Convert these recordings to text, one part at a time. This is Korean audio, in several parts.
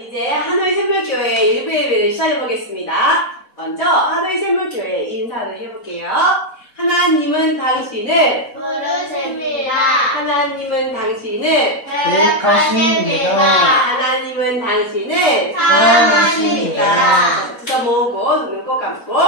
이제 하노이 샘물교회 일부 예배를 시작해보겠습니다. 먼저 하노이 샘물교회 인사를 해볼게요. 하나님은 당신을 부르십니다. 하나님은 당신을 계획하십니다. 하나님은 당신을 사랑하십니다. 두 손 모으고 눈을 꼭 감고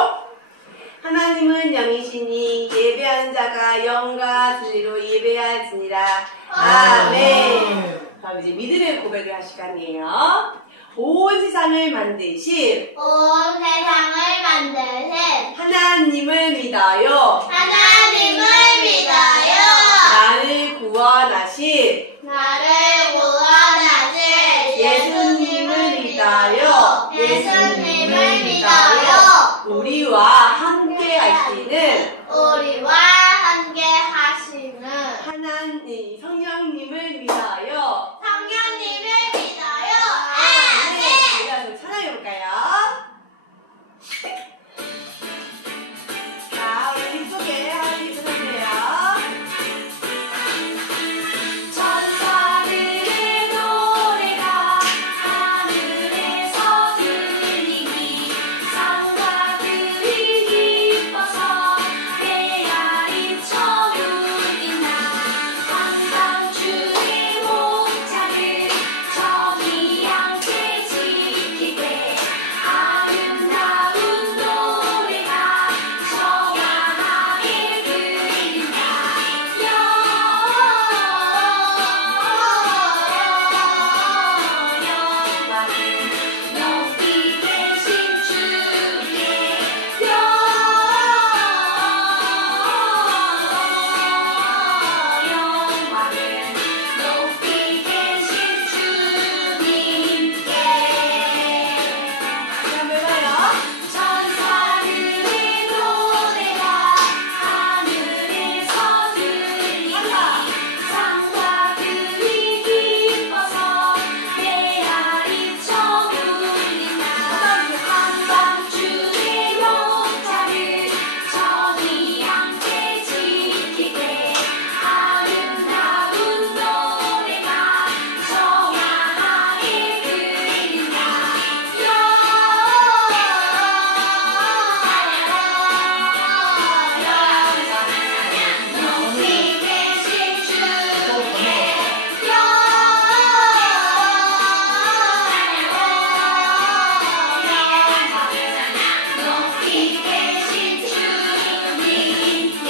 하나님은 영이시니 예배하는 자가 영과 진리로 예배하였습니다. 아멘. 다음 이제 믿음의 고백을 할 시간이에요. 온 세상을 만드신 온 세상을 만드신 하나님을 믿어요. 하나님을 믿어요. 나를 구원하신 나를 구원하실 예수님을 믿어요. 예수님을 믿어요. 우리와 함께 하시는 우리와 함께 하시는 하나님 성령님을 믿어요. 성령님을 믿어요. 네, 우리가 찬양해볼까요? 자, 우리 힘속에 하나님 부탁드려요. 천사들의 노래가 하늘에서 들리니 상사들이 기뻐서 메아리쳐 울리나 한강줄의 목자들 저기 함께 지키되 아름다운 노래가 청하게 들린다. 영광은 높이 계신 주께 영광은 높이 계신 주님께. 한번 해봐요. 천사들의 노래가 하늘에서 들리니 상사들이 기뻐서 메아리쳐 울리나 한밤중의 목자들 저기 함께 지키되 아름다운 노래가 청하게 들린다. 높이 계신 주께 높이 계신 주님께.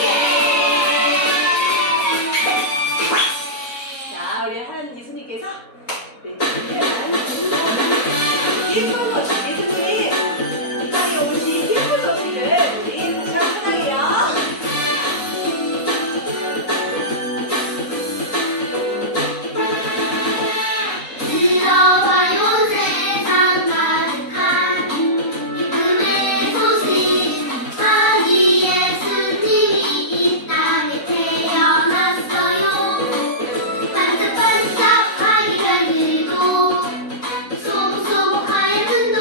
자, 우리 하나님 예수님께서 예쁜 것이 예수님이 이 땅에 오신 예쁜 것이를 우리 다시 한번 찬양해요. 들어봐요 세상 가득한 기쁨의 소식 아기 예수님이 이 땅에 태어났어요. 반짝반짝 하늘을 들고 소복소복 하얀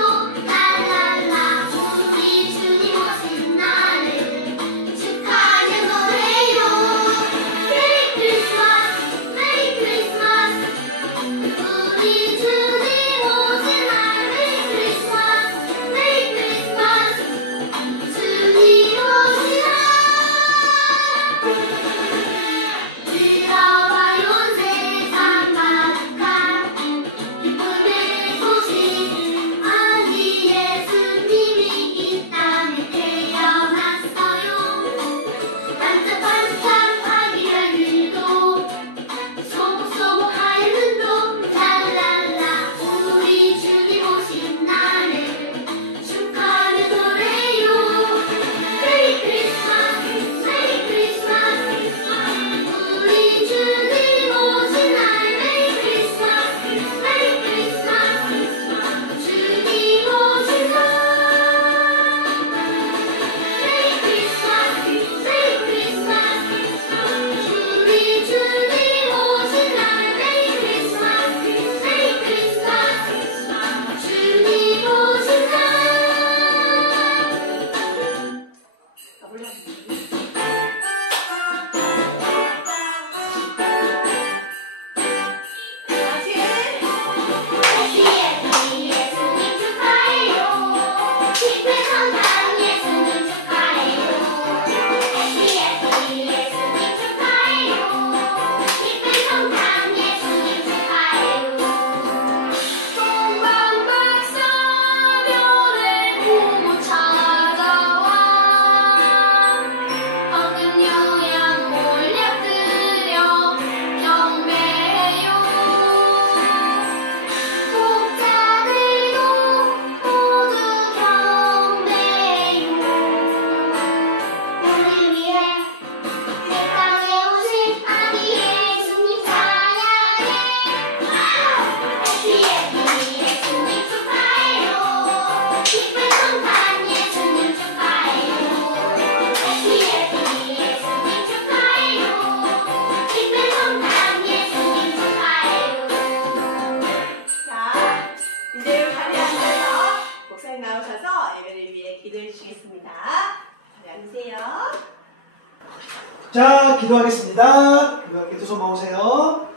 시작. 이렇게 두 손 모으세요.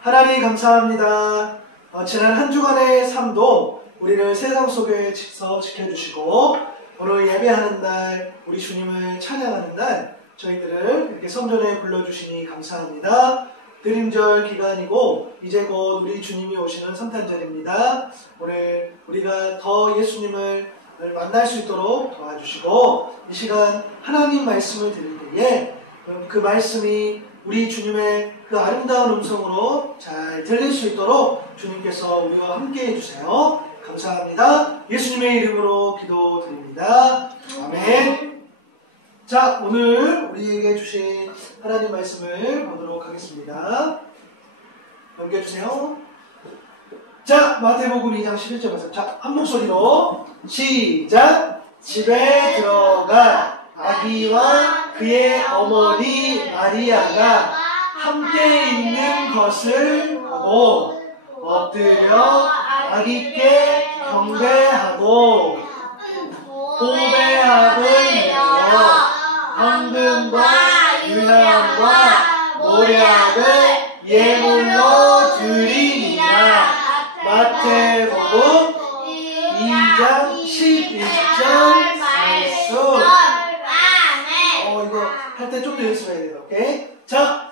하나님 감사합니다. 지난 한 주간의 삶도 우리를 세상 속에서 지켜주시고 오늘 예배하는 날 우리 주님을 찬양하는 날 저희들을 이렇게 성전에 불러주시니 감사합니다. 드림절 기간이고 이제 곧 우리 주님이 오시는 성탄절입니다. 오늘 우리가 더 예수님을 만날 수 있도록 도와주시고 이 시간 하나님 말씀을 들을 때에 그 말씀이 우리 주님의 그 아름다운 음성으로 잘 들릴 수 있도록 주님께서 우리와 함께 해주세요. 감사합니다. 예수님의 이름으로 기도드립니다. 아멘. 자, 오늘 우리에게 주신 하나님 말씀을 보도록 하겠습니다. 넘겨주세요. 자, 마태복음 2장 11절 말씀. 자, 한 목소리로 시작. 집에 들어가 아기와 그의 어머니 마리아가 함께 있는 것을 보고 엎드려 아기께 경배하고 보배합을 내어 황금과 유향과 모략을 예물로 드리니라. 마태복음 2장 11절 말씀. 이거 할 때 좀 더 연습해야 돼요. 오케이? 자,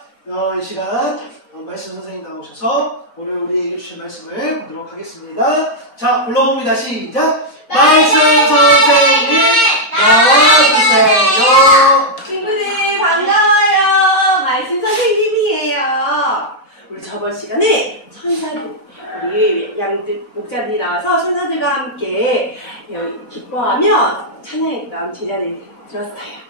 이 시간 말씀 선생님 나오셔서 오늘 우리에게 주신 말씀을 보도록 하겠습니다. 자, 불러봅니다. 시작. 말씀 선생님 나와주세요. 친구들 반가워요. 말씀 선생님이에요. 우리 저번 시간에 천사들 우리 양들 목자들이 나와서 천사들과 함께 기뻐하며 찬양했던 제자들이 들었어요.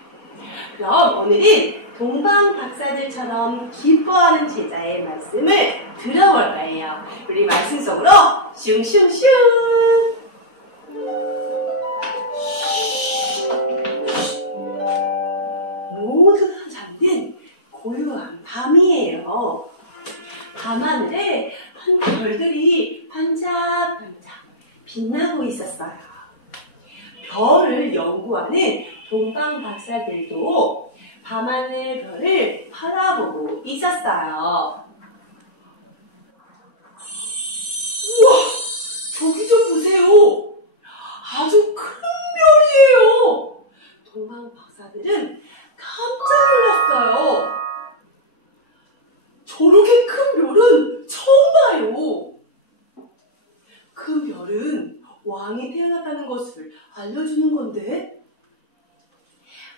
그럼 오늘은 동방 박사들처럼 기뻐하는 제자의 말씀을 들어볼 거예요. 우리 말씀 속으로 슝슝슝. 모두가 잠든 고요한 밤이에요. 밤하늘에 별들이 반짝반짝 빛나고 있었어요. 별을 연구하는 동방 박사들도 밤하늘 별을 바라보고 있었어요. 우와! 저기 좀 보세요! 아주 큰 별이에요! 동방 박사들은 깜짝 놀랐어요. 저렇게 큰 별은 처음 봐요. 그 별은 왕이 태어났다는 것을 알려주는 건데?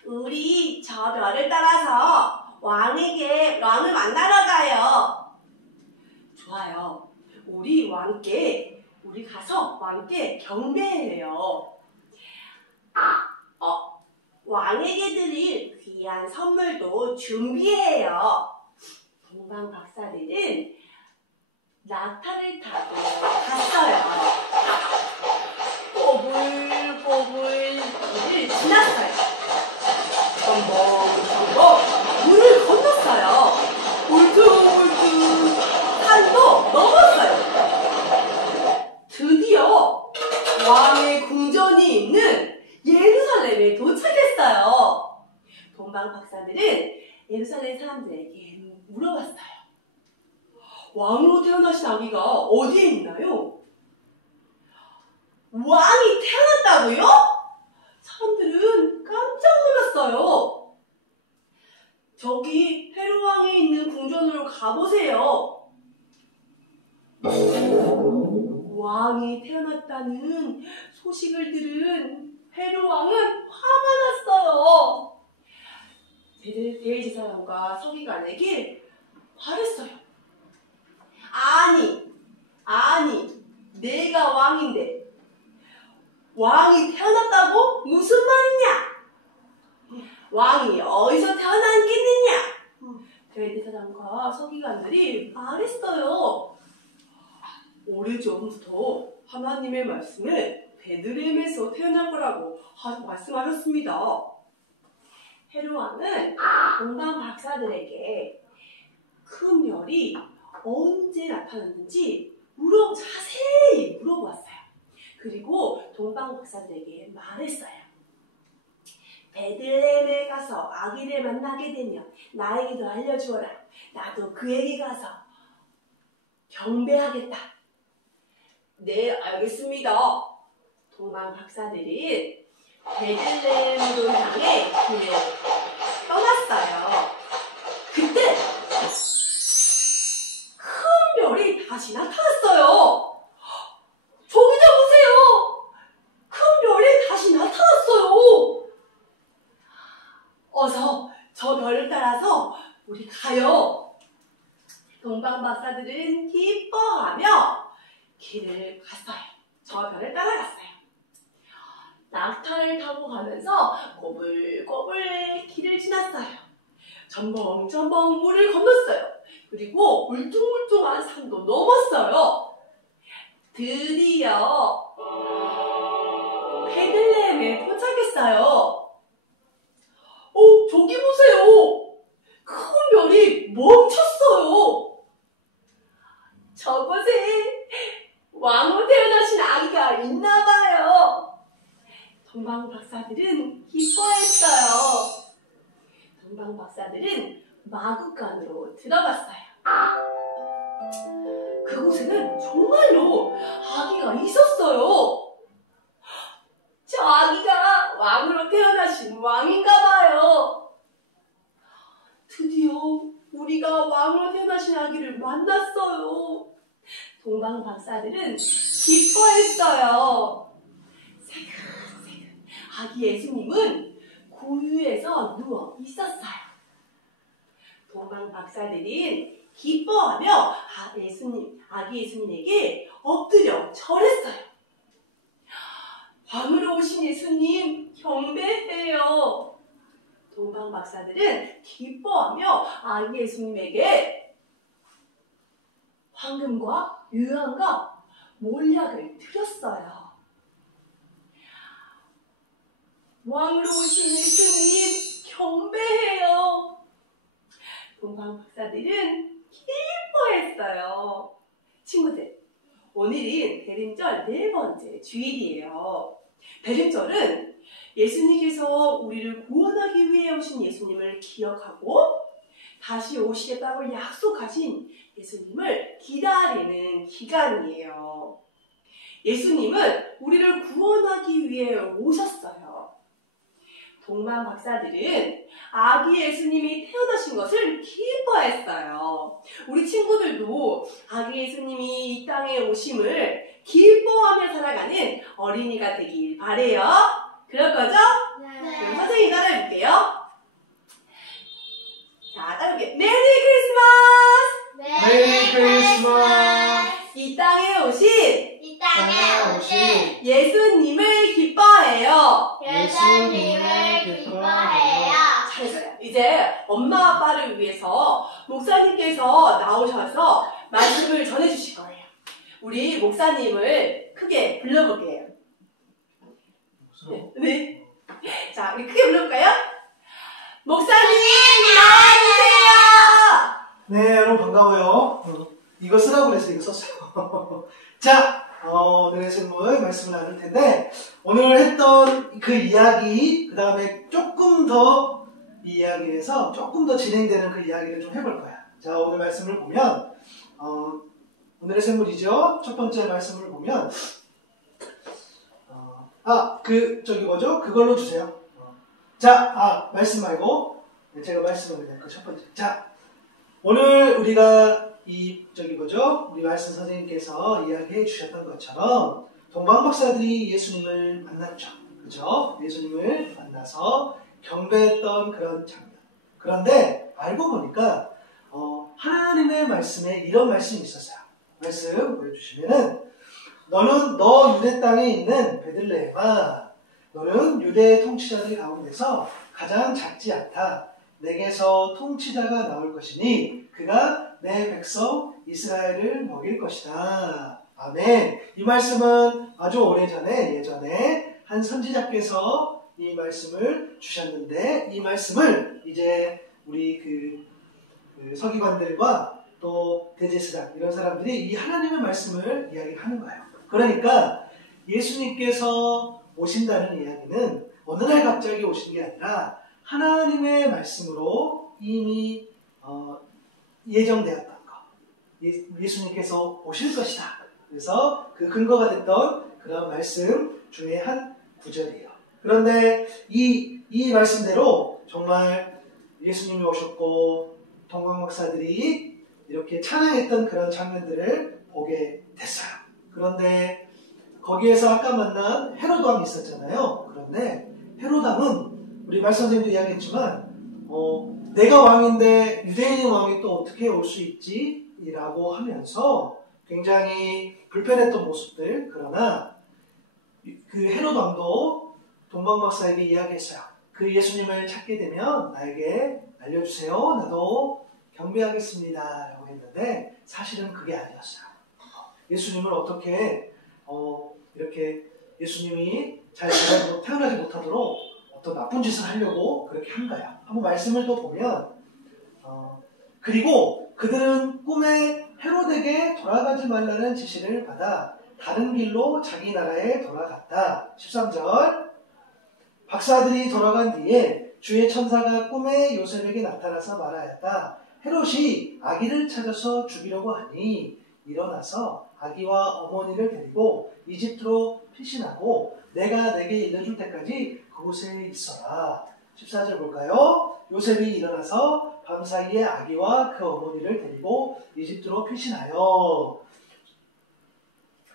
우리 저 별을 따라서 왕을 만나러 가요. 좋아요. 우리 가서 왕께 경배해요. 왕에게 드릴 귀한 선물도 준비해요. 동방 박사들은 낙타를 타고 갔어요. 뽀글뽀글 길을 지났어요. 덤벙덤벙 물을 건넜어요. 울퉁불퉁 산도 넘었어요. 드디어 왕의 궁전이 있는 예루살렘에 도착했어요. 동방 박사들은 예루살렘 사람들에게 물어봤어요. 왕으로 태어나신 아기가 어디에 있나요? 왕이 태어났다고요? 사람들은 깜짝 놀랐어요. 저기 헤롯 왕이 있는 궁전으로 가보세요. 왕이 태어났다는 소식을 들은 헤롯 왕은 화가 났어요. 대제사장과 서기관에게 말했어요. 아니, 내가 왕인데 왕이 태어났다고? 무슨 말이냐? 왕이 어디서 태어난 게 있느냐? 대제사장과 서기관들이 말했어요. 오래전부터 하나님의 말씀에 베들레헴에서 태어날 거라고 말씀하셨습니다. 헤롯 왕은 동방 박사들에게 큰 별이 언제 나타났는지 자세히 물어보았어요. 그리고 동방 박사들에게 말했어요. 베들레헴에 가서 아기를 만나게 되면 나에게도 알려주어라. 나도 그에게 가서 경배하겠다. 네, 알겠습니다. 동방 박사들은 베들레헴으로 향해 길을 떠났어요. 그때 큰 별이 다시 나타났어요. 저기 좀 보세요. 큰 별이 다시 나타났어요. 어서 저 별을 따라서 우리 가요. 동방 박사들은 기뻐하며 길을 갔어요. 저 별을 따라갔어요. 낙타를 타고 가면서 꼬불꼬불 길을 지났어요. 첨벙첨벙 물을 건넜어요. 그리고 울퉁불퉁한 산도 넘었어요. 드디어 베들레헴에 도착했어요. 저기 보세요. 큰 별이 멈췄어요. 저곳에 왕으로 태어나신 아기가 있나봐요. 동방 박사들은 기뻐했어요. 동방 박사들은 마구간으로 들어갔어요. 그곳에는 정말로 아기가 있었어요. 저 아기가 왕으로 태어나신 왕인가봐요. 드디어 우리가 왕으로 태어나신 아기를 만났어요. 동방 박사들은 기뻐했어요. 새근새근 아기 예수님은 구유에서 누워 있었어요. 동방 박사들은 기뻐하며 아기 예수님에게 엎드려 절했어요. 왕으로 오신 예수님 경배해요. 동방 박사들은 기뻐하며 아기 예수님에게 황금과 유황과 몰약을 드렸어요. 왕으로 오신 예수님 경배해요. 동방 박사들은 기뻐했어요. 친구들, 오늘은 대림절 4번째 주일이에요. 대림절은 예수님께서 우리를 구원하기 위해 오신 예수님을 기억하고 다시 오시겠다고 약속하신 예수님을 기다리는 기간이에요. 예수님은 우리를 구원하기 위해 오셨어요. 동방 박사들은 아기 예수님이 태어나신 것을 기뻐했어요. 우리 친구들도 아기 예수님이 이 땅에 오심을 기뻐하며 살아가는 어린이가 되길 바래요. 그럴 거죠? 그럼 선생님이 따라해볼게요. 자, 따라해볼게요. 메리 크리스마스! 메리 크리스마스! 이 땅에 오신 예수님을 기뻐해요. 예수님을 기뻐해요. 잘했어요. 이제 엄마 아빠를 위해서 목사님께서 나오셔서 말씀을 전해주실 거예요. 우리 목사님을 크게 불러볼게요. 네. 자, 우리 크게 불러볼까요? 목사님 나와주세요. 네, 여러분 반가워요. 이거 쓰라고 그래서 이거 썼어요. 자, 오늘의 선물 말씀을 나눌 텐데, 오늘 했던 그 이야기, 그 다음에 조금 더 이 이야기에서 조금 더 진행되는 그 이야기를 좀 해볼 거야. 자, 오늘 말씀을 보면, 오늘의 선물이죠. 첫 번째 말씀을 보면, 그걸로 주세요. 자, 말씀 말고, 제가 말씀을 그냥 그 첫 번째. 자, 오늘 우리가 우리 말씀 선생님께서 이야기해 주셨던 것처럼 동방 박사들이 예수님을 만났죠. 그죠? 예수님을 만나서 경배했던 그런 장면. 그런데 알고 보니까 하나님의 말씀에 이런 말씀이 있었어요. 말씀 보여주시면은 너 유대 땅에 있는 베들레헴아, 너는 유대 통치자들 가운데서 가장 작지 않다. 내게서 통치자가 나올 것이니 그가 내 백성 이스라엘을 먹일 것이다. 아멘. 이 말씀은 아주 오래전에 예전에 한 선지자께서 이 말씀을 주셨는데, 이 말씀을 이제 우리 그 서기관들과 또 대제사장 이런 사람들이 이 하나님의 말씀을 이야기하는 거예요. 그러니까 예수님께서 오신다는 이야기는 어느 날 갑자기 오신 게 아니라 하나님의 말씀으로 이미 예정되었던 것. 예수님께서 오실 것이다. 그래서 그 근거가 됐던 그런 말씀 중에 한 구절이에요. 그런데 이 말씀대로 정말 예수님이 오셨고 동방 박사들이 이렇게 찬양했던 그런 장면들을 보게 됐어요. 그런데 거기에서 아까 만난 헤롯 왕이 있었잖아요. 그런데 헤롯 왕은 우리 말씀선생님도 이야기했지만 내가 왕인데 유대인의 왕이 또 어떻게 올 수 있지? 라고 하면서 굉장히 불편했던 모습들. 그러나 그 헤롯 왕도 동방 박사에게 이야기했어요. 그 예수님을 찾게 되면 나에게 알려주세요. 나도 경배하겠습니다. 라고 했는데 사실은 그게 아니었어요. 예수님을 어떻게 이렇게 예수님이 잘 태어나지 못하도록 어떤 나쁜 짓을 하려고 그렇게 한 거야. 한번 말씀을 또 보면 그리고 그들은 꿈에 헤롯에게 돌아가지 말라는 지시를 받아 다른 길로 자기 나라에 돌아갔다. 13절 박사들이 돌아간 뒤에 주의 천사가 꿈에 요셉에게 나타나서 말하였다. 헤롯이 아기를 찾아서 죽이려고 하니 일어나서 아기와 어머니를 데리고 이집트로 피신하고 내가 내게 일러줄 때까지 그곳에 있어라. 14절 볼까요? 요셉이 일어나서 밤사이에 아기와 그 어머니를 데리고 이집트로 피신하여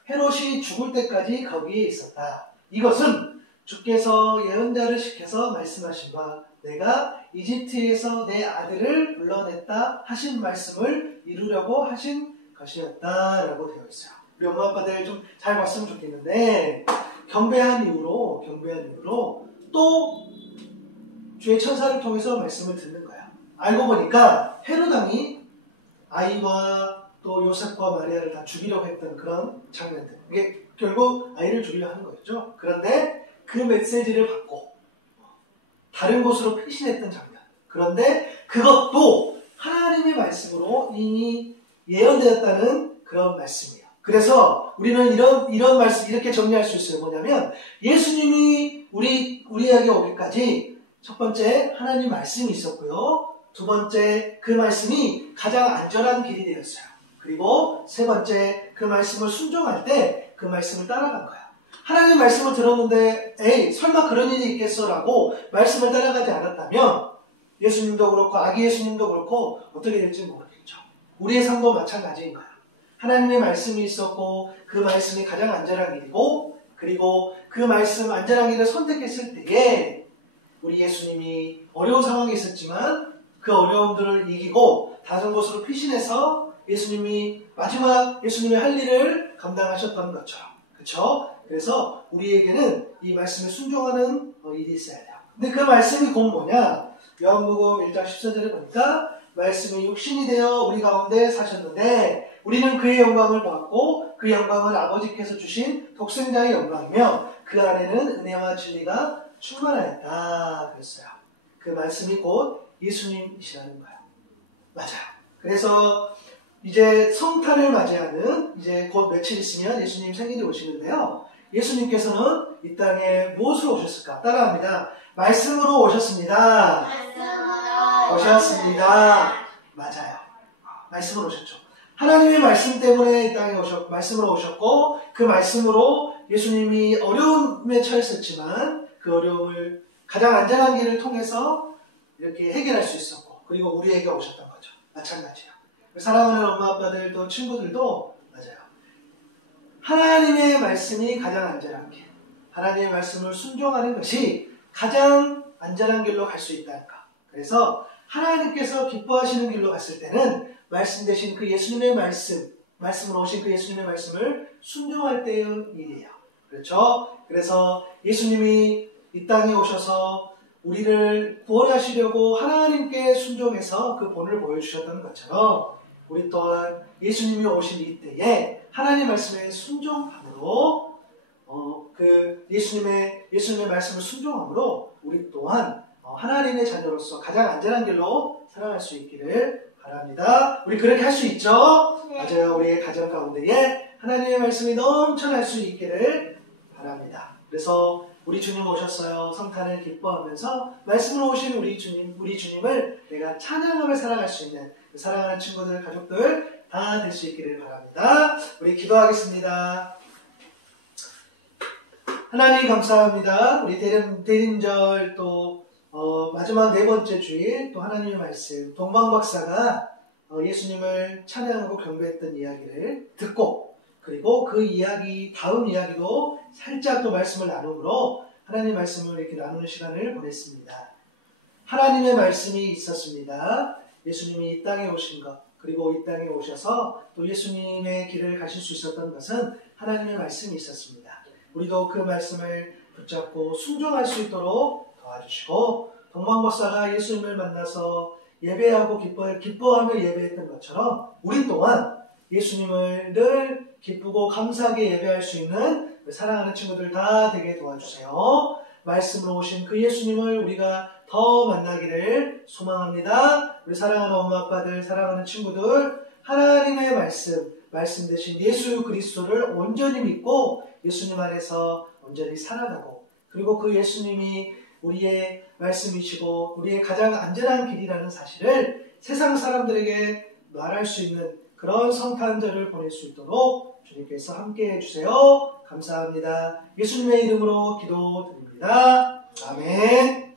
헤롯이 죽을 때까지 거기에 있었다. 이것은 주께서 예언자를 시켜서 말씀하신 바 내가 이집트에서 내 아들을 불러냈다 하신 말씀을 이루려고 하신 것이었다 라고 되어 있어요. 우리 엄마 아빠들 좀 잘 봤으면 좋겠는데 경배한 이후로 또 주의 천사를 통해서 말씀을 듣는 거야. 알고 보니까 헤롯 왕이 아이와 또 요셉과 마리아를 다 죽이려고 했던 그런 장면들. 이게 결국 아이를 죽이려고 하는 거였죠. 그런데 그 메시지를 받고 다른 곳으로 피신했던 장면. 그런데 그것도 하나님의 말씀으로 이미 예언되었다는 그런 말씀이에요. 그래서 우리는 이런 말씀 이렇게 정리할 수 있어요. 뭐냐면 예수님이 우리에게 오기까지 첫 번째 하나님 말씀이 있었고요. 두 번째 그 말씀이 가장 안전한 길이 되었어요. 그리고 세 번째 그 말씀을 순종할 때 그 말씀을 따라간 거야. 하나님 말씀을 들었는데 에이 설마 그런 일이 있겠어 라고 말씀을 따라가지 않았다면 예수님도 그렇고 아기 예수님도 그렇고 어떻게 될지 모르겠죠. 우리의 삶도 마찬가지인 거야. 하나님의 말씀이 있었고 그 말씀이 가장 안전한 길이고 그리고 그 말씀 안전한 길을 선택했을 때에 우리 예수님이 어려운 상황이 있었지만 그 어려움들을 이기고 다른 곳으로 피신해서 예수님이 마지막 예수님의 할 일을 감당하셨던 것처럼 그렇죠? 그래서 우리에게는 이 말씀에 순종하는 일이 있어야 돼요. 근데 그 말씀이 곧 뭐냐? 요한복음 1장 14절에 보니까 말씀이 육신이 되어 우리 가운데 사셨는데 우리는 그의 영광을 보았고 그 영광은 아버지께서 주신 독생자의 영광이며 그 안에는 은혜와 진리가 충만하였다 그랬어요. 그 말씀이 곧 예수님이시라는 거예요. 맞아요. 그래서 이제 성탄을 맞이하는 이제 곧 며칠 있으면 예수님 생일이 오시는데요. 예수님께서는 이 땅에 무엇으로 오셨을까? 따라합니다. 말씀으로 오셨습니다. 오셨습니다. 맞아요. 말씀으로 오셨죠. 하나님의 말씀 때문에 이 땅에 말씀으로 오셨고 그 말씀으로 예수님이 어려움에 처했었지만 그 어려움을 가장 안전한 길을 통해서 이렇게 해결할 수 있었고 그리고 우리에게 오셨던 거죠. 마찬가지예요. 사랑하는 엄마 아빠들도 친구들도 맞아요. 하나님의 말씀이 가장 안전한 길. 하나님의 말씀을 순종하는 것이 가장 안전한 길로 갈 수 있다는 것. 그래서 하나님께서 기뻐하시는 길로 갔을 때는 말씀 대신 그 예수님의 말씀으로 오신 그 예수님의 말씀을 순종할 때의 일이에요. 그렇죠? 그래서 예수님이 이 땅에 오셔서 우리를 구원하시려고 하나님께 순종해서 그 본을 보여주셨던 것처럼 우리 또한 예수님이 오신 이때에 하나님 말씀에 순종함으로 그 예수님의 말씀을 순종함으로 우리 또한 하나님의 자녀로서 가장 안전한 길로 살아갈 수 있기를 바랍니다. 우리 그렇게 할 수 있죠? 네. 맞아요. 우리의 가정 가운데에 하나님의 말씀이 넘쳐날 수 있기를 바랍니다. 그래서 우리 주님 오셨어요. 성탄을 기뻐하면서 말씀으로 오신 우리 주님을 내가 찬양하며 살아갈 수 있는 사랑하는 친구들, 가족들 다 될 수 있기를 바랍니다. 우리 기도하겠습니다. 하나님 감사합니다. 우리 대림절 또 마지막 네 번째 주일 또 하나님의 말씀, 동방 박사가 예수님을 찬양하고 경배했던 이야기를 듣고, 그리고 그 이야기 다음 이야기도 살짝 또 말씀을 나누므로 하나님의 말씀을 이렇게 나누는 시간을 보냈습니다. 하나님의 말씀이 있었습니다. 예수님이 이 땅에 오신 것, 그리고 이 땅에 오셔서 또 예수님의 길을 가실 수 있었던 것은 하나님의 말씀이 있었습니다. 우리도 그 말씀을 붙잡고 순종할 수 있도록 도와주시고, 동방박사가 예수님을 만나서 예배하고 기뻐하며 예배했던 것처럼 우리 또한 예수님을 늘 기쁘고 감사하게 예배할 수 있는 사랑하는 친구들 다 되게 도와주세요. 말씀으로 오신 그 예수님을 우리가 더 만나기를 소망합니다. 우리 사랑하는 엄마 아빠들, 사랑하는 친구들, 하나님의 말씀 대신 예수 그리스도를 온전히 믿고 예수님 안에서 온전히 살아가고, 그리고 그 예수님이 우리의 말씀이시고 우리의 가장 안전한 길이라는 사실을 세상 사람들에게 말할 수 있는 그런 성탄절을 보낼 수 있도록 주님께서 함께 해주세요. 감사합니다. 예수님의 이름으로 기도드립니다. 아멘.